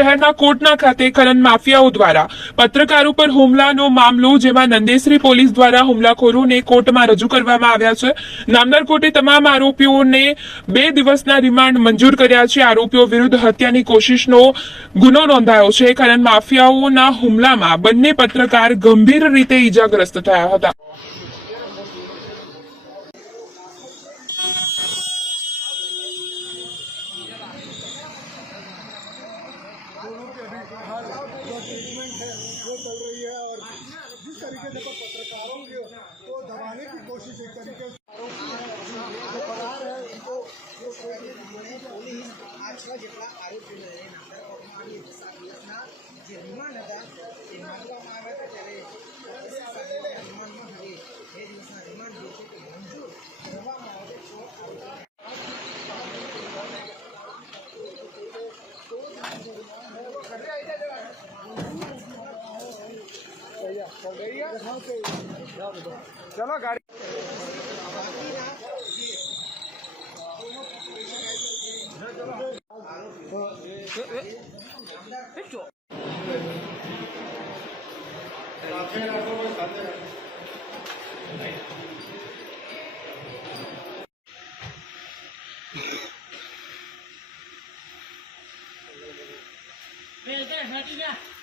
શહેરના કોટના ખાતે ખનન માફિયાઓ દ્વારા પત્રકારો પર હુમલાનો મામલો, જેમાં નંદેશ્રી પોલીસ દ્વારા હુમલાખોરોને કોર્ટમાં રજૂ કરવામાં આવ્યા છે. નામદાર કોર્ટે તમામ આરોપીઓને બે દિવસના રિમાન્ડ મંજૂર કર્યા છે. આરોપીઓ વિરુદ્ધ હત્યાની કોશિશનો ગુનો નોંધાયો છે. ખનન માફિયાઓના હુમલામાં બંને પત્રકાર ગંભીર રીતે ઈજાગ્રસ્ત થયા હતા. तरीके से पत्रकारों को को दबाने की कोशिश एक तरीके से जो फरार है उनको जो પોલીસ આ છ જેટલા આરોપીઓને લઈને નામદાર કોર્ટમાં આવી चलो गाड़ी Vem, vem, vem, vem.